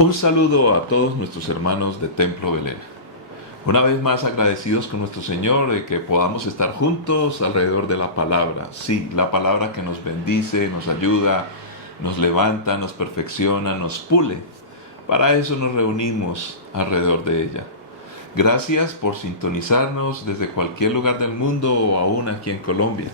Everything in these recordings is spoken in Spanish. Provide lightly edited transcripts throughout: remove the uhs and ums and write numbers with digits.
Un saludo a todos nuestros hermanos de Templo Belén. Una vez más agradecidos con nuestro Señor de que podamos estar juntos alrededor de la palabra. Sí, la palabra que nos bendice, nos ayuda, nos levanta, nos perfecciona, nos pule. Para eso nos reunimos alrededor de ella. Gracias por sintonizarnos desde cualquier lugar del mundo o aún aquí en Colombia.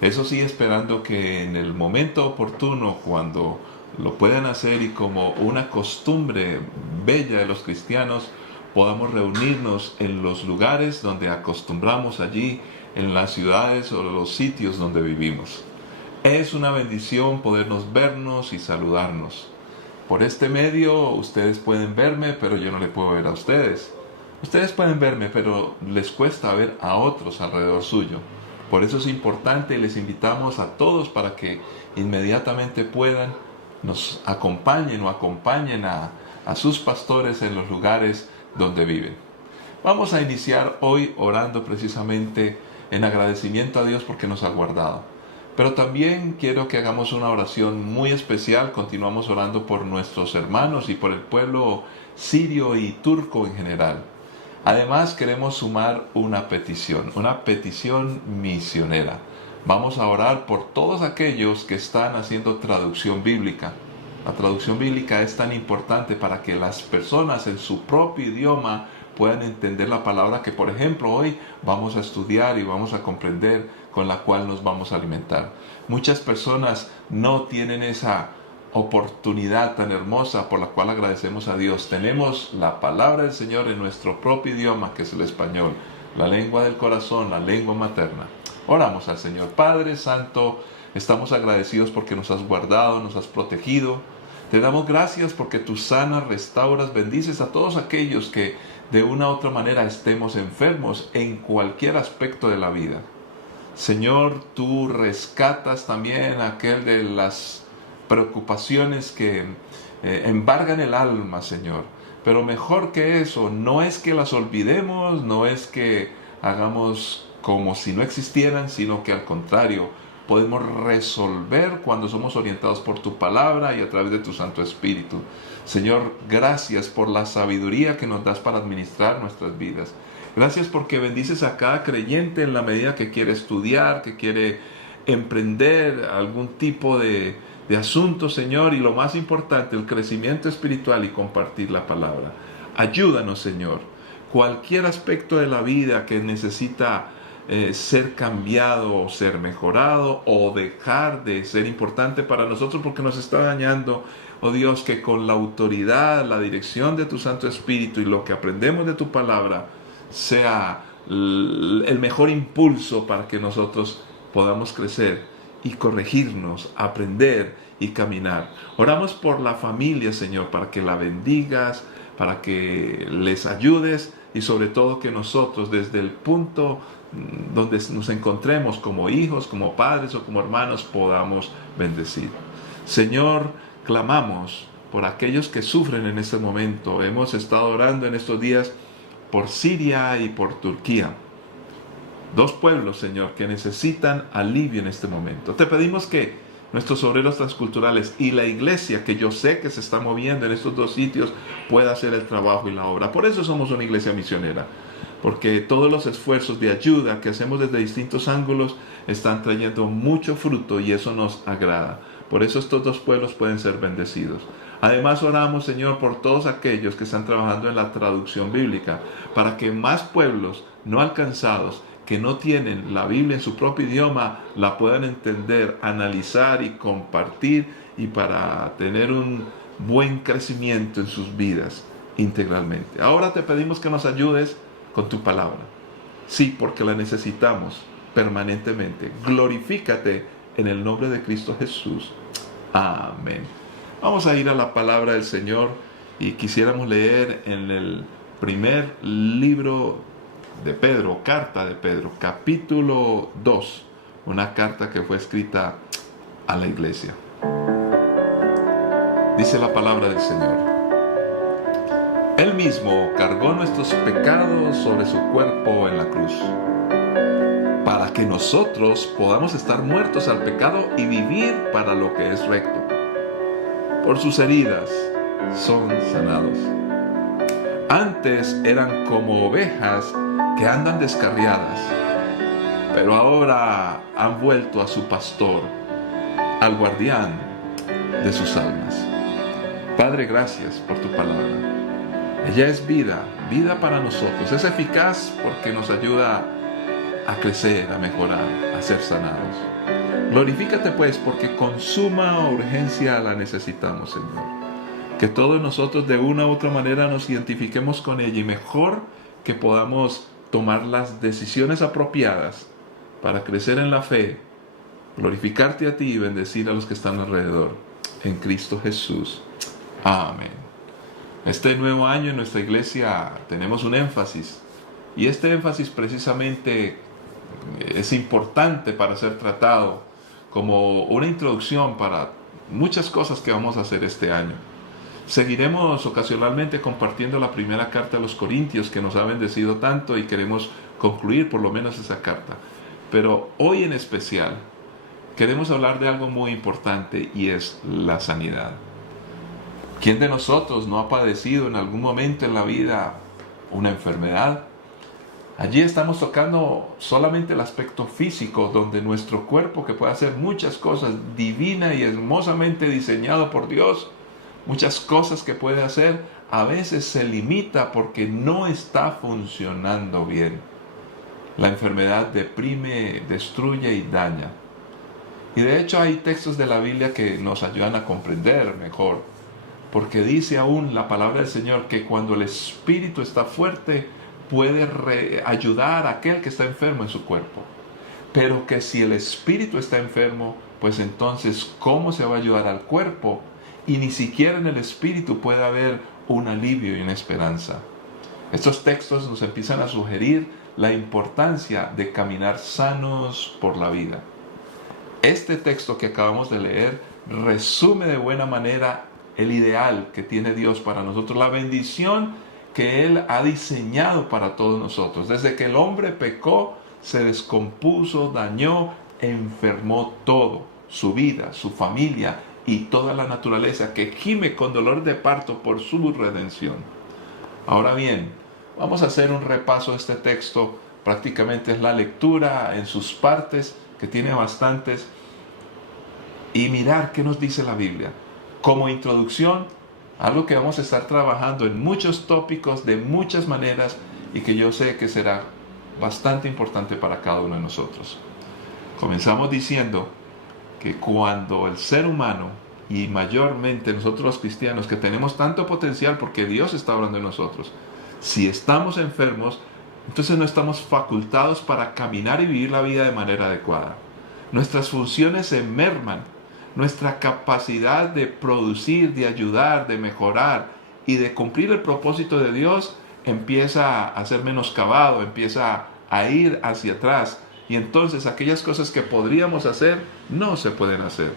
Eso sí, esperando que en el momento oportuno, cuando lo puedan hacer y como una costumbre bella de los cristianos, podamos reunirnos en los lugares donde acostumbramos allí, en las ciudades o los sitios donde vivimos. Es una bendición podernos vernos y saludarnos. Por este medio ustedes pueden verme, pero yo no le puedo ver a ustedes. Ustedes pueden verme, pero les cuesta ver a otros alrededor suyo. Por eso es importante y les invitamos a todos para que inmediatamente nos acompañen o acompañen a sus pastores en los lugares donde viven. Vamos a iniciar hoy orando precisamente en agradecimiento a Dios porque nos ha guardado. Pero también quiero que hagamos una oración muy especial. Continuamos orando por nuestros hermanos y por el pueblo sirio y turco en general. Además queremos sumar una petición misionera. Vamos a orar por todos aquellos que están haciendo traducción bíblica. La traducción bíblica es tan importante para que las personas en su propio idioma puedan entender la palabra que, por ejemplo, hoy vamos a estudiar y vamos a comprender, con la cual nos vamos a alimentar. Muchas personas no tienen esa oportunidad tan hermosa por la cual agradecemos a Dios. Tenemos la palabra del Señor en nuestro propio idioma, que es el español, la lengua del corazón, la lengua materna. Oramos al Señor. Padre Santo, estamos agradecidos porque nos has guardado, nos has protegido. Te damos gracias porque tú sanas, restauras, bendices a todos aquellos que de una u otra manera estemos enfermos en cualquier aspecto de la vida. Señor, tú rescatas también aquel de las preocupaciones que embargan el alma, Señor. Pero mejor que eso, no es que las olvidemos, no es que hagamos como si no existieran, sino que al contrario, podemos resolver cuando somos orientados por tu palabra y a través de tu Santo Espíritu. Señor, gracias por la sabiduría que nos das para administrar nuestras vidas. Gracias porque bendices a cada creyente en la medida que quiere estudiar, que quiere emprender algún tipo de asunto, Señor, y lo más importante, el crecimiento espiritual y compartir la palabra. Ayúdanos, Señor. Cualquier aspecto de la vida que necesita ser cambiado o ser mejorado o dejar de ser importante para nosotros porque nos está dañando, oh Dios, que con la autoridad, la dirección de tu Santo Espíritu y lo que aprendemos de tu palabra sea el mejor impulso para que nosotros podamos crecer y corregirnos, aprender y caminar. Oramos por la familia, Señor, para que la bendigas, para que les ayudes y sobre todo que nosotros desde el punto donde nos encontremos como hijos, como padres o como hermanos podamos bendecir. Señor, clamamos por aquellos que sufren en este momento. Hemos estado orando en estos días por Siria y por Turquía. Dos pueblos, Señor, que necesitan alivio en este momento. Te pedimos que nuestros obreros transculturales y la iglesia, que yo sé que se está moviendo en estos dos sitios, pueda hacer el trabajo y la obra. Por eso somos una iglesia misionera, porque todos los esfuerzos de ayuda que hacemos desde distintos ángulos están trayendo mucho fruto y eso nos agrada. Por eso estos dos pueblos pueden ser bendecidos. Además oramos, Señor, por todos aquellos que están trabajando en la traducción bíblica, para que más pueblos no alcanzados, que no tienen la Biblia en su propio idioma, la puedan entender, analizar y compartir, y para tener un buen crecimiento en sus vidas integralmente. Ahora te pedimos que nos ayudes con tu palabra. Sí, porque la necesitamos permanentemente. Glorifícate en el nombre de Cristo Jesús. Amén. Vamos a ir a la palabra del Señor y quisiéramos leer en el primer libro de Pedro, carta de Pedro, capítulo 2, una carta que fue escrita a la iglesia. Dice la palabra del Señor: Él mismo cargó nuestros pecados sobre su cuerpo en la cruz, para que nosotros podamos estar muertos al pecado y vivir para lo que es recto. Por sus heridas son sanados. Antes eran como ovejas que andan descarriadas, pero ahora han vuelto a su pastor, al guardián de sus almas. Padre, gracias por tu palabra. Ella es vida, vida para nosotros. Es eficaz porque nos ayuda a crecer, a mejorar, a ser sanados. Glorifícate pues, porque con suma urgencia la necesitamos, Señor. Que todos nosotros de una u otra manera nos identifiquemos con ella, y mejor que podamos tomar las decisiones apropiadas para crecer en la fe, glorificarte a ti y bendecir a los que están alrededor. En Cristo Jesús. Amén. Este nuevo año en nuestra iglesia tenemos un énfasis, y este énfasis precisamente es importante para ser tratado como una introducción para muchas cosas que vamos a hacer este año. Seguiremos ocasionalmente compartiendo la primera carta a los Corintios, que nos ha bendecido tanto, y queremos concluir por lo menos esa carta. Pero hoy en especial queremos hablar de algo muy importante, y es la sanidad. ¿Quién de nosotros no ha padecido en algún momento en la vida una enfermedad? Allí estamos tocando solamente el aspecto físico, donde nuestro cuerpo, que puede hacer muchas cosas, divina y hermosamente diseñado por Dios, muchas cosas que puede hacer, a veces se limita porque no está funcionando bien. La enfermedad deprime, destruye y daña. Y de hecho hay textos de la Biblia que nos ayudan a comprender mejor, porque dice aún la palabra del Señor que cuando el espíritu está fuerte puede ayudar a aquel que está enfermo en su cuerpo. Pero que si el espíritu está enfermo, pues entonces ¿cómo se va a ayudar al cuerpo? Y ni siquiera en el espíritu puede haber un alivio y una esperanza. Estos textos nos empiezan a sugerir la importancia de caminar sanos por la vida. Este texto que acabamos de leer resume de buena manera el ideal que tiene Dios para nosotros, la bendición que Él ha diseñado para todos nosotros. Desde que el hombre pecó, se descompuso, dañó, enfermó todo, su vida, su familia y toda la naturaleza, que gime con dolor de parto por su redención. Ahora bien, vamos a hacer un repaso de este texto. Prácticamente es la lectura en sus partes, que tiene bastantes, y mirar qué nos dice la Biblia. Como introducción, algo que vamos a estar trabajando en muchos tópicos, de muchas maneras, y que yo sé que será bastante importante para cada uno de nosotros. Comenzamos diciendo que cuando el ser humano, y mayormente nosotros los cristianos, que tenemos tanto potencial porque Dios está hablando de nosotros, si estamos enfermos, entonces no estamos facultados para caminar y vivir la vida de manera adecuada. Nuestras funciones se merman. Nuestra capacidad de producir, de ayudar, de mejorar y de cumplir el propósito de Dios empieza a ser menoscabado, empieza a ir hacia atrás. Y entonces aquellas cosas que podríamos hacer no se pueden hacer.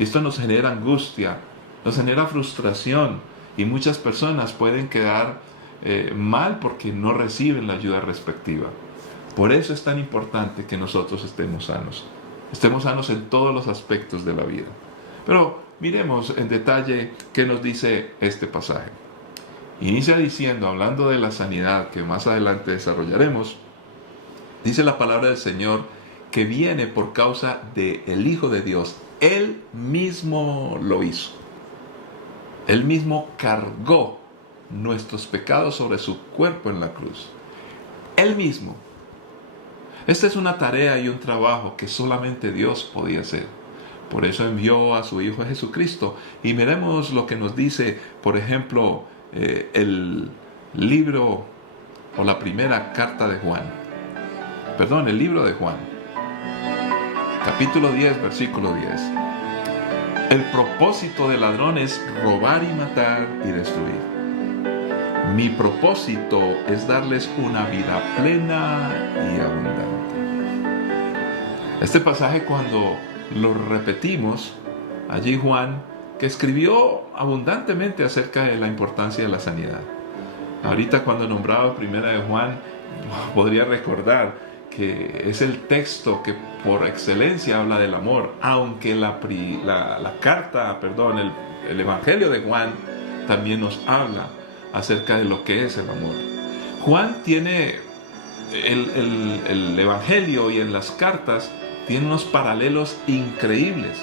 Y esto nos genera angustia, nos genera frustración, y muchas personas pueden quedar mal porque no reciben la ayuda respectiva. Por eso es tan importante que nosotros estemos sanos. Estemos sanos en todos los aspectos de la vida. Pero miremos en detalle qué nos dice este pasaje. Inicia diciendo, hablando de la sanidad que más adelante desarrollaremos, dice la palabra del Señor que viene por causa del Hijo de Dios. Él mismo lo hizo. Él mismo cargó nuestros pecados sobre su cuerpo en la cruz. Él mismo. Esta es una tarea y un trabajo que solamente Dios podía hacer. Por eso envió a su Hijo Jesucristo. Y miremos lo que nos dice, por ejemplo, el libro o la primera carta de Juan. Perdón, el libro de Juan. Capítulo 10, versículo 10. El propósito del ladrón es robar y matar y destruir. Mi propósito es darles una vida plena y abundante. Este pasaje, cuando lo repetimos, allí Juan, que escribió abundantemente acerca de la importancia de la sanidad. Ahorita cuando nombraba primera de Juan, podría recordar que es el texto que por excelencia habla del amor, aunque el Evangelio de Juan también nos habla acerca de lo que es el amor. Juan tiene el Evangelio y en las cartas tiene unos paralelos increíbles,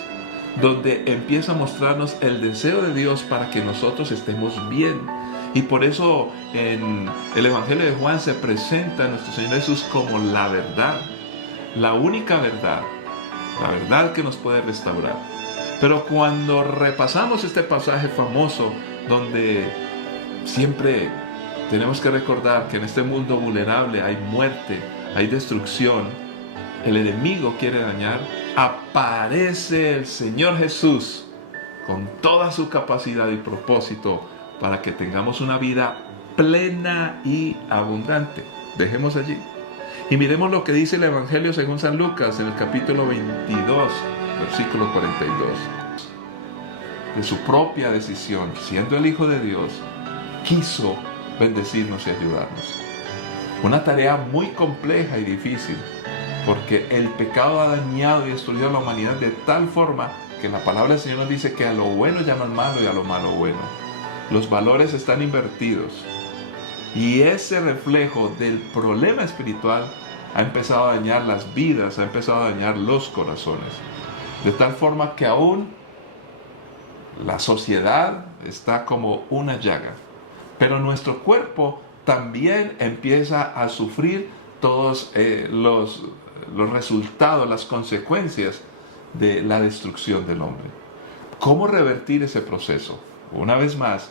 donde empieza a mostrarnos el deseo de Dios para que nosotros estemos bien. Y por eso en el Evangelio de Juan se presenta a nuestro Señor Jesús como la verdad, la única verdad, la verdad que nos puede restaurar. Pero cuando repasamos este pasaje famoso, donde siempre tenemos que recordar que en este mundo vulnerable hay muerte, hay destrucción, el enemigo quiere dañar, aparece el Señor Jesús con toda su capacidad y propósito para que tengamos una vida plena y abundante. Dejemos allí y miremos lo que dice el Evangelio según San Lucas en el capítulo 22, versículo 42. De su propia decisión, siendo el Hijo de Dios, quiso bendecirnos y ayudarnos. Una tarea muy compleja y difícil, porque el pecado ha dañado y destruido a la humanidad de tal forma que la palabra del Señor nos dice que a lo bueno llaman malo y a lo malo bueno. Los valores están invertidos y ese reflejo del problema espiritual ha empezado a dañar las vidas, ha empezado a dañar los corazones, de tal forma que aún la sociedad está como una llaga, pero nuestro cuerpo también empieza a sufrir todos los resultados, las consecuencias de la destrucción del hombre. ¿Cómo revertir ese proceso? Una vez más,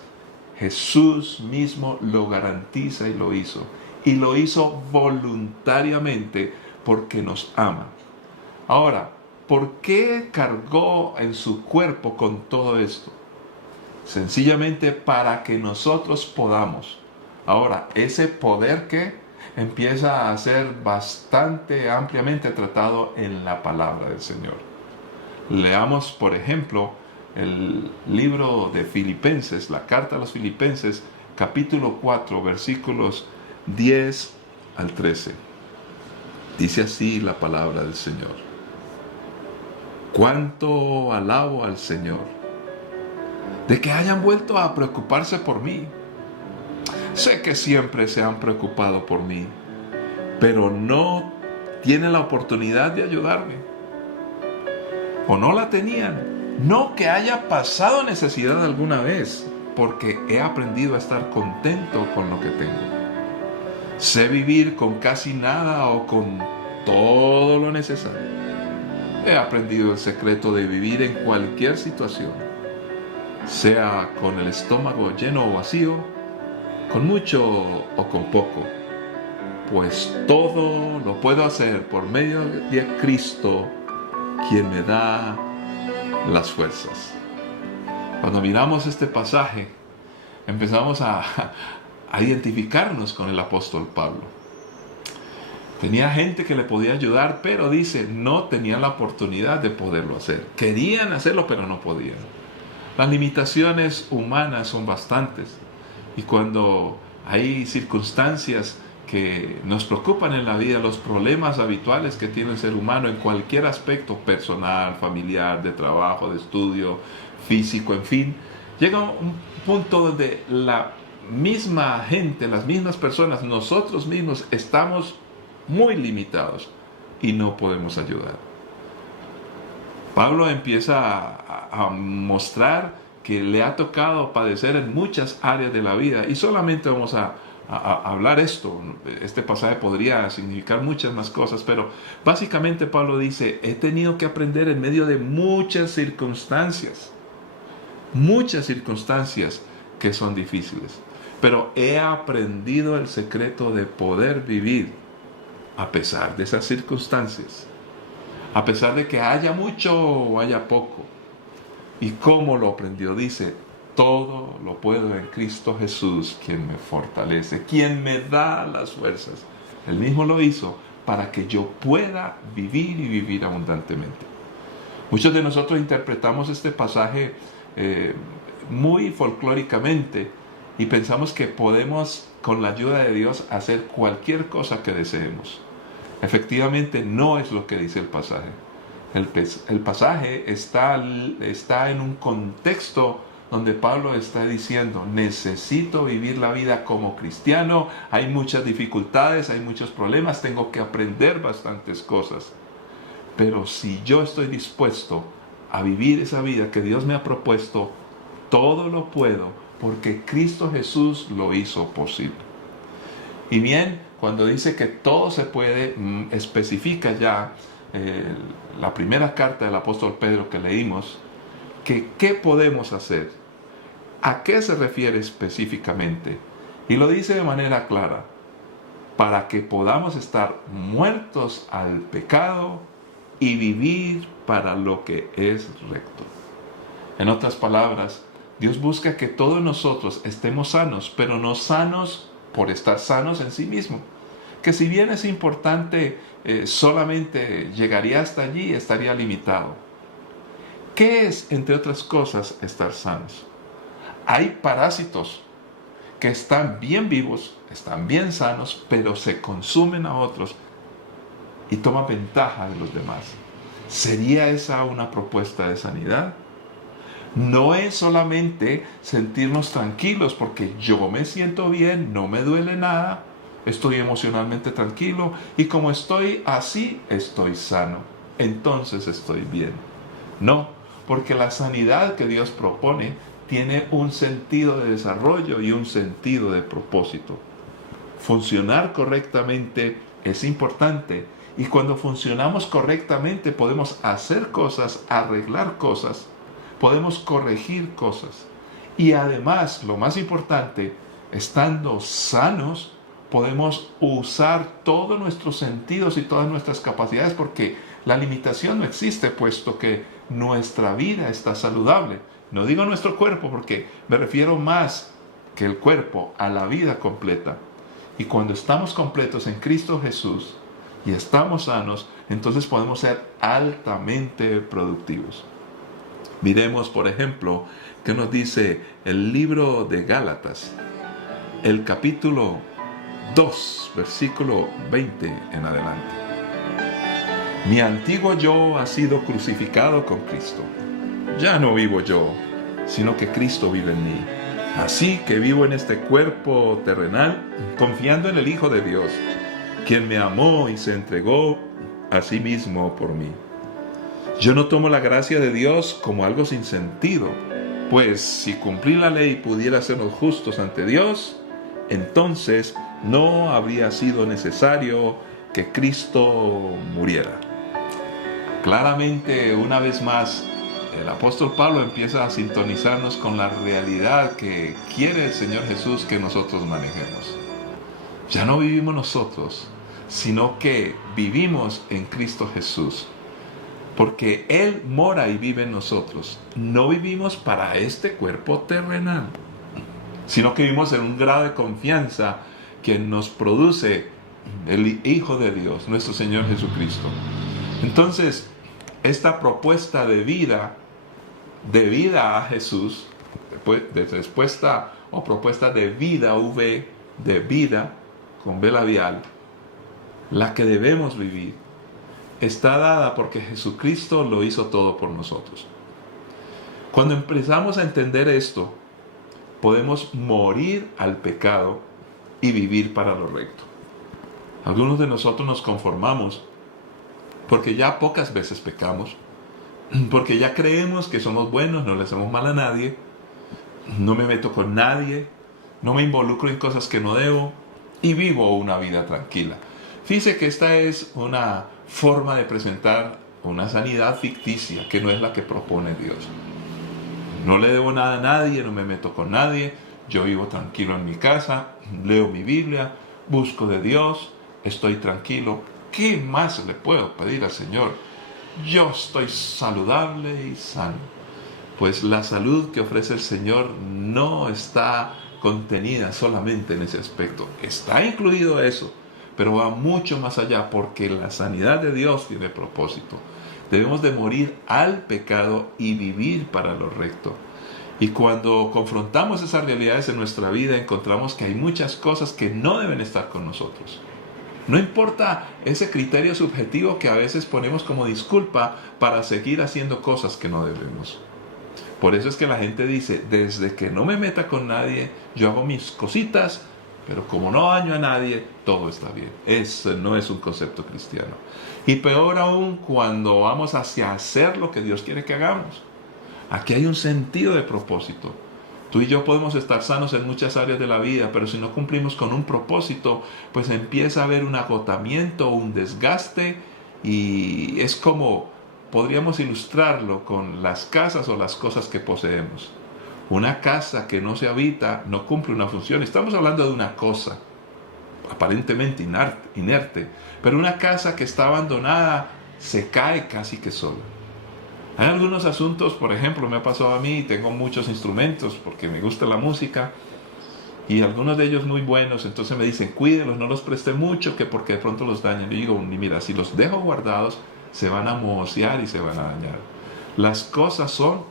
Jesús mismo lo garantiza y lo hizo. Y lo hizo voluntariamente porque nos ama. Ahora, ¿por qué cargó en su cuerpo con todo esto? Sencillamente para que nosotros podamos. Ahora, ese poder que empieza a ser bastante ampliamente tratado en la palabra del Señor. Leamos, por ejemplo, el libro de Filipenses, la carta a los Filipenses, capítulo 4, versículos 10 al 13. Dice así la palabra del Señor. Cuánto alabo al Señor de que hayan vuelto a preocuparse por mí. Sé que siempre se han preocupado por mí, pero no tienen la oportunidad de ayudarme. O no la tenían. No que haya pasado necesidad alguna vez, porque he aprendido a estar contento con lo que tengo. Sé vivir con casi nada o con todo lo necesario. He aprendido el secreto de vivir en cualquier situación, sea con el estómago lleno o vacío, con mucho o con poco, pues todo lo puedo hacer por medio de Cristo, quien me da las fuerzas. Cuando miramos este pasaje, empezamos a identificarnos con el apóstol Pablo. Tenía gente que le podía ayudar, pero dice, no tenían la oportunidad de poderlo hacer. Querían hacerlo, pero no podían. Las limitaciones humanas son bastantes. Y cuando hay circunstancias que nos preocupan en la vida, los problemas habituales que tiene el ser humano en cualquier aspecto personal, familiar, de trabajo, de estudio, físico, en fin, llega un punto donde la misma gente, las mismas personas, nosotros mismos estamos muy limitados y no podemos ayudar. Pablo empieza a mostrar que le ha tocado padecer en muchas áreas de la vida y solamente vamos a hablar esto. Este pasaje podría significar muchas más cosas, pero básicamente Pablo dice, he tenido que aprender en medio de muchas circunstancias que son difíciles, pero he aprendido el secreto de poder vivir a pesar de esas circunstancias, a pesar de que haya mucho o haya poco. ¿Y cómo lo aprendió? Dice, todo lo puedo en Cristo Jesús, quien me fortalece, quien me da las fuerzas. Él mismo lo hizo para que yo pueda vivir y vivir abundantemente. Muchos de nosotros interpretamos este pasaje muy folclóricamente y pensamos que podemos, con la ayuda de Dios, hacer cualquier cosa que deseemos. Efectivamente, no es lo que dice el pasaje. El pasaje está en un contexto donde Pablo está diciendo, necesito vivir la vida como cristiano, hay muchas dificultades, hay muchos problemas, tengo que aprender bastantes cosas. Pero si yo estoy dispuesto a vivir esa vida que Dios me ha propuesto, todo lo puedo porque Cristo Jesús lo hizo posible. Y bien, cuando dice que todo se puede, especifica ya la primera carta del apóstol Pedro que leímos, que ¿qué podemos hacer? ¿A qué se refiere específicamente? Y lo dice de manera clara, para que podamos estar muertos al pecado y vivir para lo que es recto. En otras palabras, Dios busca que todos nosotros estemos sanos, pero no sanos por estar sanos en sí mismo. Que si bien es importante, solamente llegaría hasta allí, estaría limitado. ¿Qué es, entre otras cosas, estar sanos? Hay parásitos que están bien vivos, están bien sanos, pero se consumen a otros y toman ventaja de los demás. ¿Sería esa una propuesta de sanidad? No es solamente sentirnos tranquilos porque yo me siento bien, no me duele nada, estoy emocionalmente tranquilo y como estoy así, estoy sano. Entonces estoy bien. No, porque la sanidad que Dios propone tiene un sentido de desarrollo y un sentido de propósito. Funcionar correctamente es importante y cuando funcionamos correctamente podemos hacer cosas, arreglar cosas, podemos corregir cosas. Y además, lo más importante, estando sanos, podemos usar todos nuestros sentidos y todas nuestras capacidades porque la limitación no existe puesto que nuestra vida está saludable. No digo nuestro cuerpo porque me refiero más que el cuerpo a la vida completa. Y cuando estamos completos en Cristo Jesús y estamos sanos, entonces podemos ser altamente productivos. Miremos, por ejemplo, qué nos dice el libro de Gálatas, el capítulo 2, versículo 20 en adelante. Mi antiguo yo ha sido crucificado con Cristo. Ya no vivo yo, sino que Cristo vive en mí. Así que vivo en este cuerpo terrenal, confiando en el Hijo de Dios, quien me amó y se entregó a sí mismo por mí. Yo no tomo la gracia de Dios como algo sin sentido, pues si cumplir la ley pudiera hacernos justos ante Dios, entonces no habría sido necesario que Cristo muriera. Claramente, una vez más, el apóstol Pablo empieza a sintonizarnos con la realidad que quiere el Señor Jesús que nosotros manejemos. Ya no vivimos nosotros, sino que vivimos en Cristo Jesús. Porque Él mora y vive en nosotros. No vivimos para este cuerpo terrenal, sino que vivimos en un grado de confianza que nos produce el Hijo de Dios, nuestro Señor Jesucristo. Entonces, esta propuesta de vida a Jesús, de respuesta o propuesta de vida, de vida, con V labial, la que debemos vivir, está dada porque Jesucristo lo hizo todo por nosotros. Cuando empezamos a entender esto, podemos morir al pecado y vivir para lo recto. Algunos de nosotros nos conformamos porque ya pocas veces pecamos, porque ya creemos que somos buenos, no le hacemos mal a nadie, no me meto con nadie, no me involucro en cosas que no debo y vivo una vida tranquila. Fíjese que esta es una forma de presentar una sanidad ficticia que no es la que propone Dios. No le debo nada a nadie, no me meto con nadie, yo vivo tranquilo en mi casa, leo mi Biblia, busco de Dios, estoy tranquilo. ¿Qué más le puedo pedir al Señor? Yo estoy saludable y sano. Pues la salud que ofrece el Señor no está contenida solamente en ese aspecto. Está incluido eso, pero va mucho más allá porque la sanidad de Dios tiene propósito. Debemos de morir al pecado y vivir para lo recto. Y cuando confrontamos esas realidades en nuestra vida, encontramos que hay muchas cosas que no deben estar con nosotros. No importa ese criterio subjetivo que a veces ponemos como disculpa para seguir haciendo cosas que no debemos. Por eso es que la gente dice, desde que no me meta con nadie, yo hago mis cositas, pero como no daño a nadie, todo está bien. Ese no es un concepto cristiano. Y peor aún cuando vamos hacia hacer lo que Dios quiere que hagamos. Aquí hay un sentido de propósito. Tú y yo podemos estar sanos en muchas áreas de la vida, pero si no cumplimos con un propósito, pues empieza a haber un agotamiento, un desgaste, y es como, podríamos ilustrarlo con las casas o las cosas que poseemos. Una casa que no se habita no cumple una función. Estamos hablando de una cosa aparentemente inerte, pero una casa que está abandonada se cae casi que sola. Hay algunos asuntos, por ejemplo, me ha pasado a mí, tengo muchos instrumentos porque me gusta la música y algunos de ellos muy buenos, entonces me dicen, cuídelos, no los preste mucho, que porque de pronto los dañan. Yo digo, mira, si los dejo guardados, se van a mojossear y se van a dañar. Las cosas son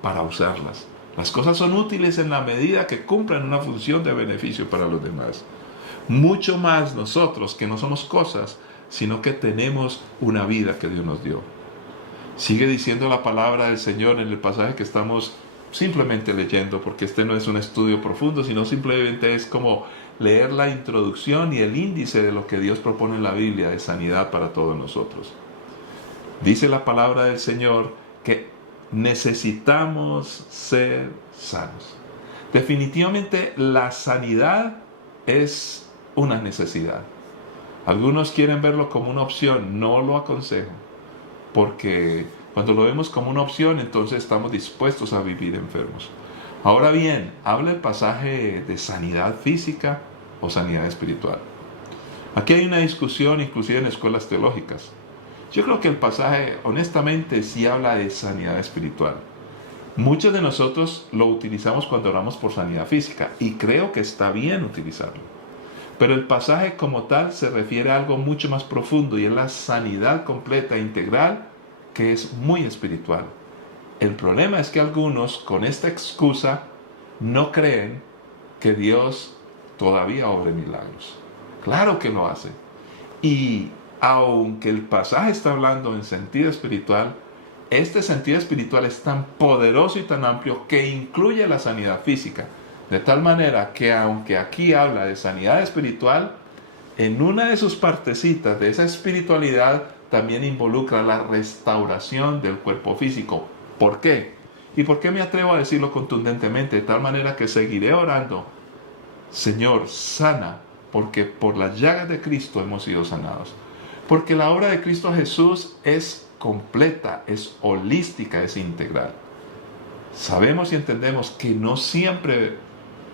para usarlas. Las cosas son útiles en la medida que cumplan una función de beneficio para los demás. Mucho más nosotros que no somos cosas, sino que tenemos una vida que Dios nos dio. Sigue diciendo la palabra del Señor en el pasaje que estamos simplemente leyendo, porque este no es un estudio profundo, sino simplemente es como leer la introducción y el índice de lo que Dios propone en la Biblia de sanidad para todos nosotros. Dice la palabra del Señor que necesitamos ser sanos. Definitivamente la sanidad es una necesidad. Algunos quieren verlo como una opción, no lo aconsejo. Porque cuando lo vemos como una opción, entonces estamos dispuestos a vivir enfermos. Ahora bien, habla el pasaje de sanidad física o sanidad espiritual. Aquí hay una discusión inclusive en escuelas teológicas. Yo creo que el pasaje, honestamente, sí habla de sanidad espiritual. Muchos de nosotros lo utilizamos cuando oramos por sanidad física y creo que está bien utilizarlo. Pero el pasaje como tal se refiere a algo mucho más profundo y es la sanidad completa e integral, que es muy espiritual. El problema es que algunos con esta excusa no creen que Dios todavía obre milagros. Claro que lo hace. Y aunque el pasaje está hablando en sentido espiritual, este sentido espiritual es tan poderoso y tan amplio que incluye la sanidad física. De tal manera que aunque aquí habla de sanidad espiritual, en una de sus partecitas de esa espiritualidad también involucra la restauración del cuerpo físico. ¿Por qué? ¿Y por qué me atrevo a decirlo contundentemente? De tal manera que seguiré orando. Señor, sana, porque por las llagas de Cristo hemos sido sanados. Porque la obra de Cristo Jesús es completa, es holística, es integral. Sabemos y entendemos que no siempre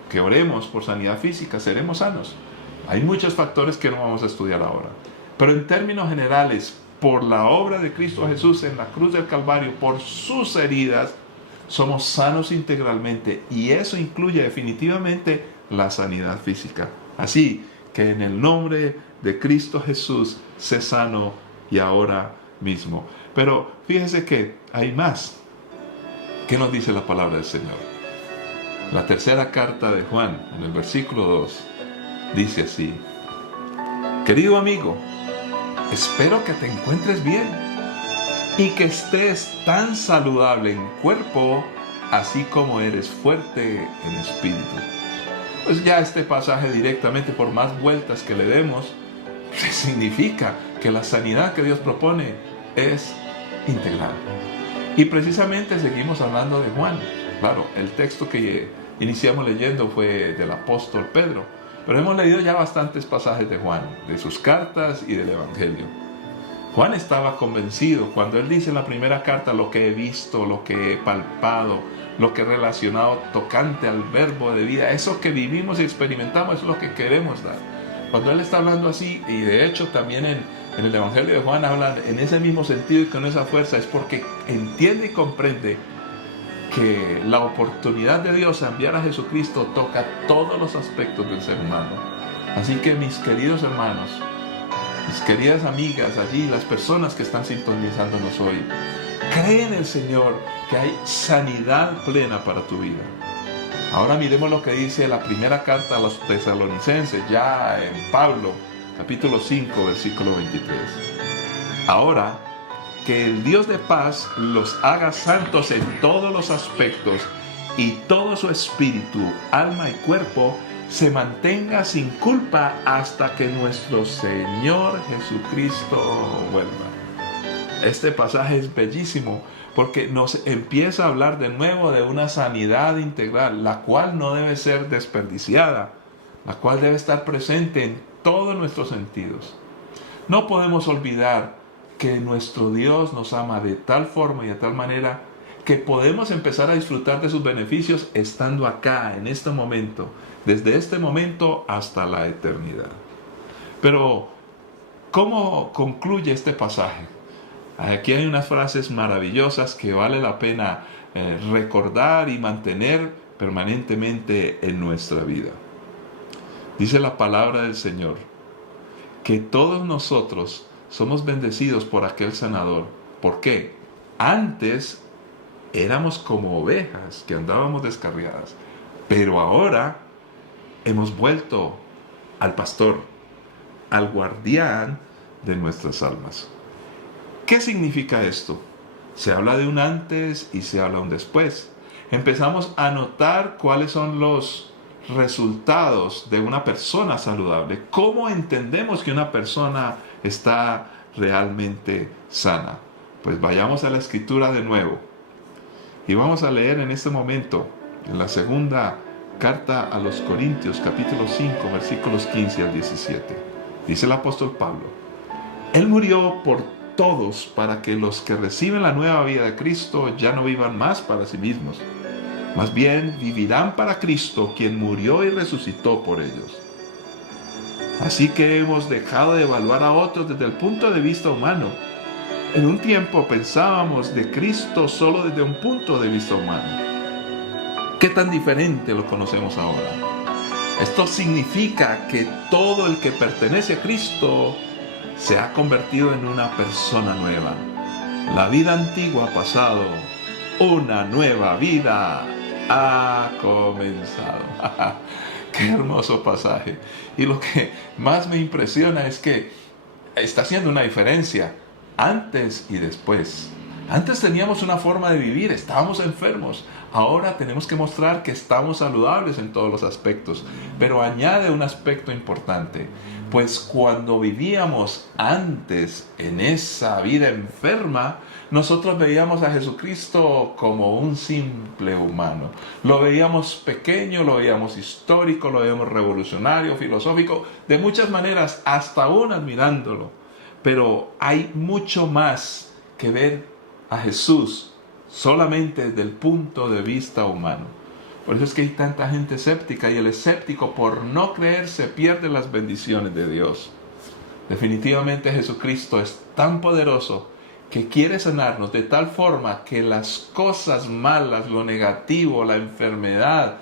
que oremos por sanidad física seremos sanos. Hay muchos factores que no vamos a estudiar ahora. Pero en términos generales, por la obra de Cristo Jesús en la cruz del Calvario, por sus heridas, somos sanos integralmente. Y eso incluye definitivamente la sanidad física. Así que en el nombre de Cristo Jesús, sé sano y ahora mismo. Pero fíjese que hay más. ¿Qué nos dice la palabra del Señor? La tercera carta de Juan, en el versículo 2, dice así: querido amigo, espero que te encuentres bien y que estés tan saludable en cuerpo, así como eres fuerte en espíritu. Pues ya este pasaje directamente, por más vueltas que le demos, significa que la sanidad que Dios propone es integral. Y precisamente seguimos hablando de Juan. Claro, el texto que iniciamos leyendo fue del apóstol Pedro, pero hemos leído ya bastantes pasajes de Juan, de sus cartas y del Evangelio. Juan estaba convencido cuando él dice en la primera carta: lo que he visto, lo que he palpado, lo que he relacionado tocante al verbo de vida, eso que vivimos y experimentamos es lo que queremos dar. Cuando él está hablando así, y de hecho también en el Evangelio de Juan hablan en ese mismo sentido y con esa fuerza, es porque entiende y comprende que la oportunidad de Dios a enviar a Jesucristo toca todos los aspectos del ser humano. Así que mis queridos hermanos, mis queridas amigas allí, las personas que están sintonizándonos hoy, cree en el Señor que hay sanidad plena para tu vida. Ahora miremos lo que dice la primera carta a los tesalonicenses, ya en Pablo, capítulo 5, versículo 23. Ahora que el Dios de paz los haga santos en todos los aspectos y todo su espíritu, alma y cuerpo se mantenga sin culpa hasta que nuestro Señor Jesucristo vuelva. Este pasaje es bellísimo porque nos empieza a hablar de nuevo de una sanidad integral, la cual no debe ser desperdiciada, la cual debe estar presente en todos nuestros sentidos. No podemos olvidar que nuestro Dios nos ama de tal forma y de tal manera que podemos empezar a disfrutar de sus beneficios estando acá, en este momento, desde este momento hasta la eternidad. Pero, ¿cómo concluye este pasaje? Aquí hay unas frases maravillosas que vale la pena recordar y mantener permanentemente en nuestra vida. Dice la palabra del Señor que todos nosotros somos bendecidos por aquel sanador. ¿Por qué? Antes éramos como ovejas que andábamos descarriadas, pero ahora hemos vuelto al pastor, al guardián de nuestras almas. ¿Qué significa esto? Se habla de un antes y se habla de un después. Empezamos a notar cuáles son los resultados de una persona saludable. ¿Cómo entendemos que una persona está realmente sana? Pues vayamos a la Escritura de nuevo. Y vamos a leer en este momento, en la segunda carta a los Corintios, capítulo 5, versículos 15 al 17. Dice el apóstol Pablo: Él murió por todos para que los que reciben la nueva vida de Cristo ya no vivan más para sí mismos. Más bien vivirán para Cristo, quien murió y resucitó por ellos. Así que hemos dejado de evaluar a otros desde el punto de vista humano. En un tiempo pensábamos de Cristo solo desde un punto de vista humano. ¿Qué tan diferente lo conocemos ahora? Esto significa que todo el que pertenece a Cristo se ha convertido en una persona nueva. La vida antigua ha pasado, una nueva vida ha comenzado. Qué hermoso pasaje. Y lo que más me impresiona es que está haciendo una diferencia antes y después. Antes teníamos una forma de vivir, estábamos enfermos. Ahora tenemos que mostrar que estamos saludables en todos los aspectos. Pero añade un aspecto importante. Pues cuando vivíamos antes en esa vida enferma, nosotros veíamos a Jesucristo como un simple humano. Lo veíamos pequeño, lo veíamos histórico, lo veíamos revolucionario, filosófico, de muchas maneras, hasta aún admirándolo. Pero hay mucho más que ver a Jesús solamente desde el punto de vista humano. Por eso es que hay tanta gente escéptica, y el escéptico, por no creer, se pierde las bendiciones de Dios. Definitivamente Jesucristo es tan poderoso que quiere sanarnos de tal forma que las cosas malas, lo negativo, la enfermedad,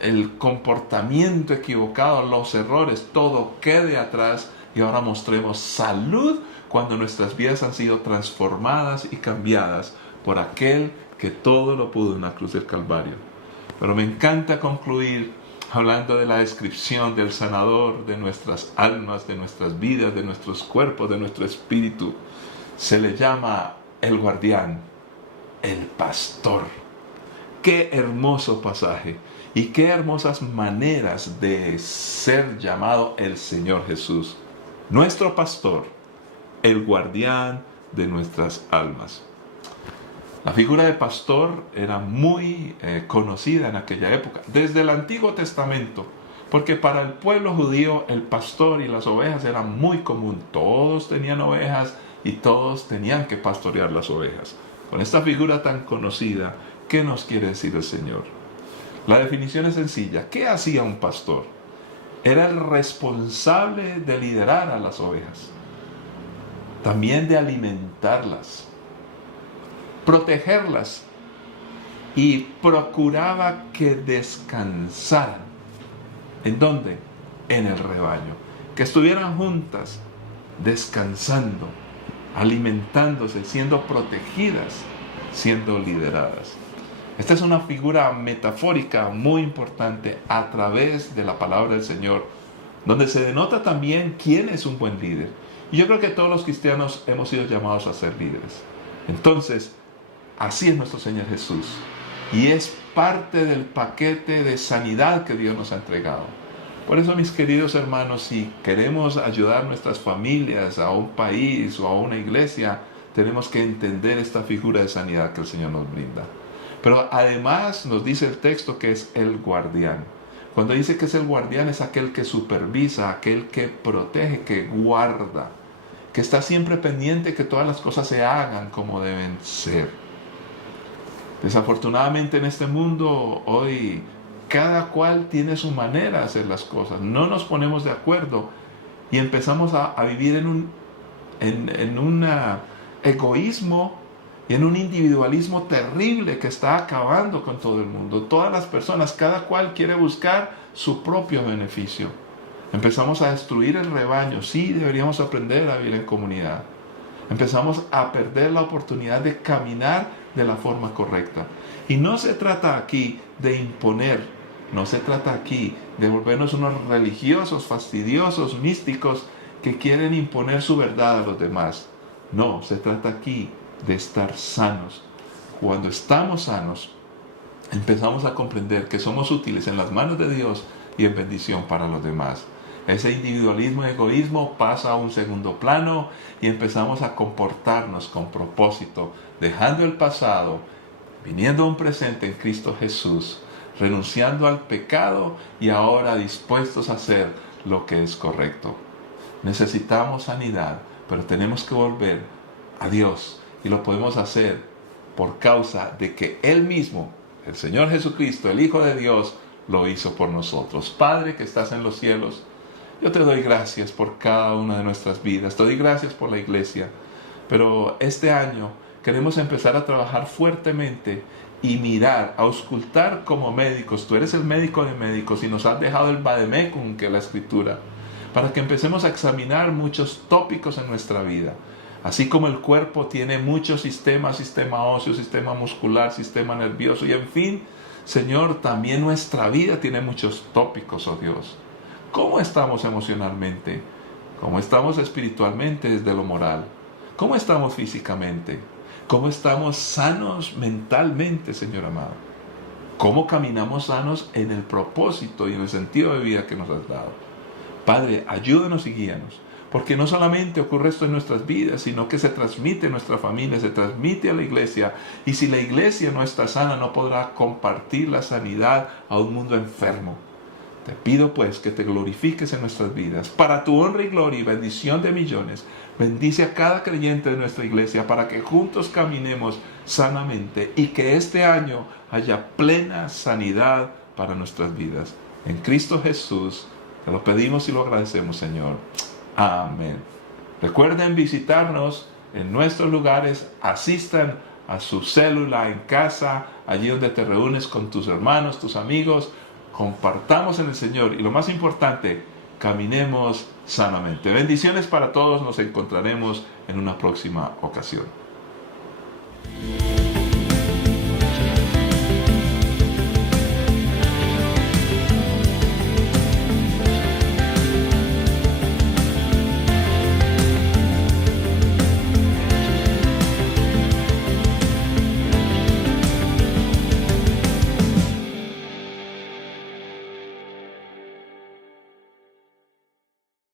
el comportamiento equivocado, los errores, todo quede atrás y ahora mostremos salud cuando nuestras vidas han sido transformadas y cambiadas por aquel que todo lo pudo en la cruz del Calvario. Pero me encanta concluir hablando de la descripción del sanador de nuestras almas, de nuestras vidas, de nuestros cuerpos, de nuestro espíritu. Se le llama el guardián, el pastor. Qué hermoso pasaje y qué hermosas maneras de ser llamado el Señor Jesús, nuestro pastor, el guardián de nuestras almas. La figura de pastor era muy conocida en aquella época, desde el Antiguo Testamento, porque para el pueblo judío el pastor y las ovejas eran muy común. Todos tenían ovejas y todos tenían que pastorear las ovejas. Con esta figura tan conocida, ¿qué nos quiere decir el Señor? La definición es sencilla. ¿Qué hacía un pastor? Era el responsable de liderar a las ovejas, también de alimentarlas, protegerlas, y procuraba que descansaran. ¿En dónde? En el rebaño. Que estuvieran juntas, descansando, alimentándose, siendo protegidas, siendo lideradas. Esta es una figura metafórica muy importante a través de la palabra del Señor, donde se denota también quién es un buen líder. Y yo creo que todos los cristianos hemos sido llamados a ser líderes. Entonces, así es nuestro Señor Jesús. Y es parte del paquete de sanidad que Dios nos ha entregado. Por eso, mis queridos hermanos, si queremos ayudar a nuestras familias, a un país o a una iglesia, tenemos que entender esta figura de sanidad que el Señor nos brinda. Pero además nos dice el texto que es el guardián. Cuando dice que es el guardián, es aquel que supervisa, aquel que protege, que guarda, que está siempre pendiente que todas las cosas se hagan como deben ser. Desafortunadamente en este mundo hoy cada cual tiene su manera de hacer las cosas. No nos ponemos de acuerdo y empezamos a vivir en un egoísmo y en un individualismo terrible que está acabando con todo el mundo. Todas las personas, cada cual quiere buscar su propio beneficio. Empezamos a destruir el rebaño. Sí, deberíamos aprender a vivir en comunidad. Empezamos a perder la oportunidad de caminar de la forma correcta. Y no se trata aquí de imponer, no se trata aquí de volvernos unos religiosos, fastidiosos, místicos que quieren imponer su verdad a los demás. No, se trata aquí de estar sanos. Cuando estamos sanos, empezamos a comprender que somos útiles en las manos de Dios y en bendición para los demás. Ese individualismo y egoísmo pasa a un segundo plano y empezamos a comportarnos con propósito, dejando el pasado, viniendo a un presente en Cristo Jesús, renunciando al pecado y ahora dispuestos a hacer lo que es correcto. Necesitamos sanidad, pero tenemos que volver a Dios y lo podemos hacer por causa de que Él mismo, el Señor Jesucristo, el Hijo de Dios, lo hizo por nosotros. Padre que estás en los cielos, yo te doy gracias por cada una de nuestras vidas, te doy gracias por la iglesia, pero este año queremos empezar a trabajar fuertemente y mirar, auscultar como médicos. Tú eres el médico de médicos y nos has dejado el vademecum, que es la Escritura, para que empecemos a examinar muchos tópicos en nuestra vida. Así como el cuerpo tiene muchos sistemas, sistema óseo, sistema muscular, sistema nervioso y en fin, Señor, también nuestra vida tiene muchos tópicos, oh Dios. ¿Cómo estamos emocionalmente? ¿Cómo estamos espiritualmente desde lo moral? ¿Cómo estamos físicamente? ¿Cómo estamos sanos mentalmente, Señor amado? ¿Cómo caminamos sanos en el propósito y en el sentido de vida que nos has dado? Padre, ayúdanos y guíanos, porque no solamente ocurre esto en nuestras vidas, sino que se transmite en nuestra familia, se transmite a la iglesia, y si la iglesia no está sana, no podrá compartir la sanidad a un mundo enfermo. Te pido pues que te glorifiques en nuestras vidas, para tu honra y gloria y bendición de millones. Bendice a cada creyente de nuestra iglesia para que juntos caminemos sanamente y que este año haya plena sanidad para nuestras vidas. En Cristo Jesús te lo pedimos y lo agradecemos, Señor. Amén. Recuerden visitarnos en nuestros lugares, asistan a su célula en casa, allí donde te reúnes con tus hermanos, tus amigos. Compartamos en el Señor y lo más importante, caminemos sanamente. Bendiciones para todos, nos encontraremos en una próxima ocasión.